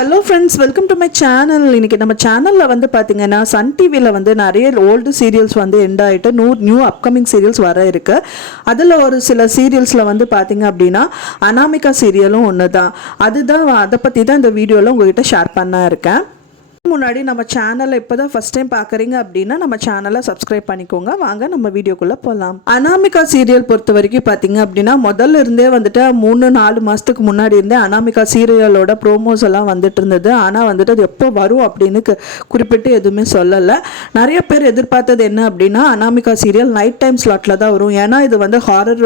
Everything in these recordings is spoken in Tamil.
Hello friends, welcome to my channel. இன்றைக்கி நம்ம சேனலில் வந்து பார்த்திங்கன்னா சன் டிவியில் வந்து நிறைய ஓல்டு சீரியல்ஸ் வந்து எண்ட் ஆகிட்டு நியூ அப்கமிங் சீரியல்ஸ் வர இருக்குது. அதில் ஒரு சில சீரியல்ஸில் வந்து பார்த்திங்க அப்படின்னா அனாமிகா சீரியலும் ஒன்று தான். அதை பற்றி தான் இந்த வீடியோவில் உங்கள்கிட்ட ஷேர் பண்ண இருக்கேன். முன்னாடி நம்ம சேனலை இப்போ தான் ஃபஸ்ட் டைம் பார்க்குறீங்க அப்படின்னா நம்ம சேனலை சப்ஸ்கிரைப் பண்ணிக்கோங்க. வாங்க நம்ம வீடியோக்குள்ளே போகலாம். அனாமிகா சீரியல் பொறுத்த வரைக்கும் பார்த்தீங்க அப்படின்னா முதல்ல இருந்தே வந்துட்டு 3-4 மாதத்துக்கு முன்னாடி இருந்தே அனாமிகா சீரியலோட ப்ரோமோஸ் எல்லாம் வந்துட்டு இருந்தது. ஆனால் வந்துட்டு அது எப்போ வரும் அப்படின்னு குறிப்பிட்டு எதுவுமே சொல்லலை. நிறைய பேர் எதிர்பார்த்தது என்ன அப்படின்னா அனாமிகா சீரியல் நைட் டைம் ஸ்லாட்டில் தான் வரும். ஏன்னா இது வந்து ஹாரர்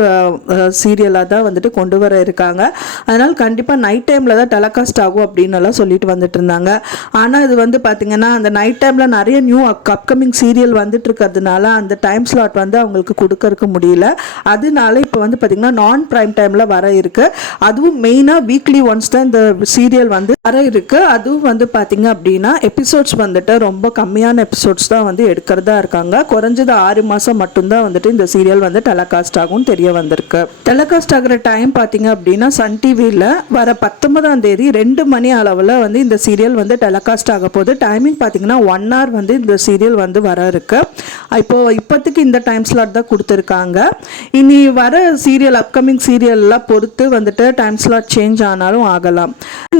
சீரியலாக தான் வந்துட்டு கொண்டு வர இருக்காங்க. அதனால் கண்டிப்பாக நைட் டைமில் தான் டெலிகாஸ்ட் ஆகும் அப்படின்னு எல்லாம் சொல்லிட்டு வந்துட்டு இருந்தாங்க. ஆனால் இது வந்து பார்த்தீங்கன்னா அந்த நைட் டைமில் நிறைய நியூ அப்கமிங் சீரியல் வந்துட்டு இருக்கிறதுனால அந்த டைம் ஸ்லாட் வந்து அவங்களுக்கு கொடுக்கறதுக்கு முடியல. அதனால இப்போ வந்து பார்த்தீங்கன்னா நான் பிரைம் டைமில் வர இருக்கு. அதுவும் மெயினாக வீக்லி ஒன்ஸ் தான் இந்த சீரியல் வந்து வர இருக்கு. அதுவும் வந்து பார்த்தீங்க அப்படின்னா எபிசோட்ஸ் வந்துட்டு ரொம்ப கம்மியான எபிசோட்ஸ் தான் வந்து எடுக்கிறதா இருக்காங்க. குறைஞ்சது 6 மாதம் மட்டும்தான் வந்துட்டு இந்த சீரியல் வந்து டெலிகாஸ்ட் ஆகும் தெரிய வந்திருக்கு. டெலிகாஸ்ட் ஆகிற டைம் பார்த்தீங்க அப்படின்னா சன் டிவியில் வர 19ஆம் தேதி 2 மணி அளவில் வந்து இந்த சீரியல் வந்து டெலிகாஸ்ட் ஆக போகுது. டைமிங் பார்த்தீங்கன்னா 1 hour வந்து இந்த சீரியல் வந்து வர இருக்கு. இப்போதைக்கு இந்த டைம் ஸ்லாட் தான் கொடுத்துருக்காங்க. இனி வர சீரியல் அப்கமிங் சீரியல்லாம் பொறுத்து வந்துட்டு டைம் ஸ்லாட் சேஞ்ச் ஆனாலும் ஆகலாம்.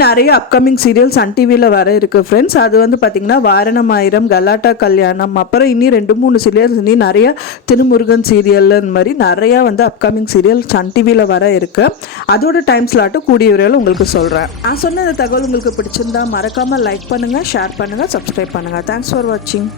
நிறைய அப்கமிங் சீரியல் சன் டிவியில் வர இருக்கு ஃப்ரெண்ட்ஸ். அது வந்து பார்த்தீங்கன்னா வாரணம் ஆயிரம், கலாட்டா கல்யாணம், அப்புறம் இனி 2-3 சீரியல்ஸ், இனி நிறைய திருமுருகன் சீரியல், இந்த மாதிரி நிறையா வந்து அப்கமிங் சீரியல் சன் டிவியில் வர இருக்கு. அதோட டைம் ஸ்லாட்டு கூடிய விரைவில் உங்களுக்கு சொல்கிறேன். நான் சொன்ன இந்த தகவல் உங்களுக்கு பிடிச்சிருந்தா மறக்காமல் லைக் பண்ணுங்கள், ஷேர் பண்ணுங்கள், சப்ஸ்கிரைப் பண்ணுங்கள். தேங்க்ஸ் ஃபார் வாட்சிங்.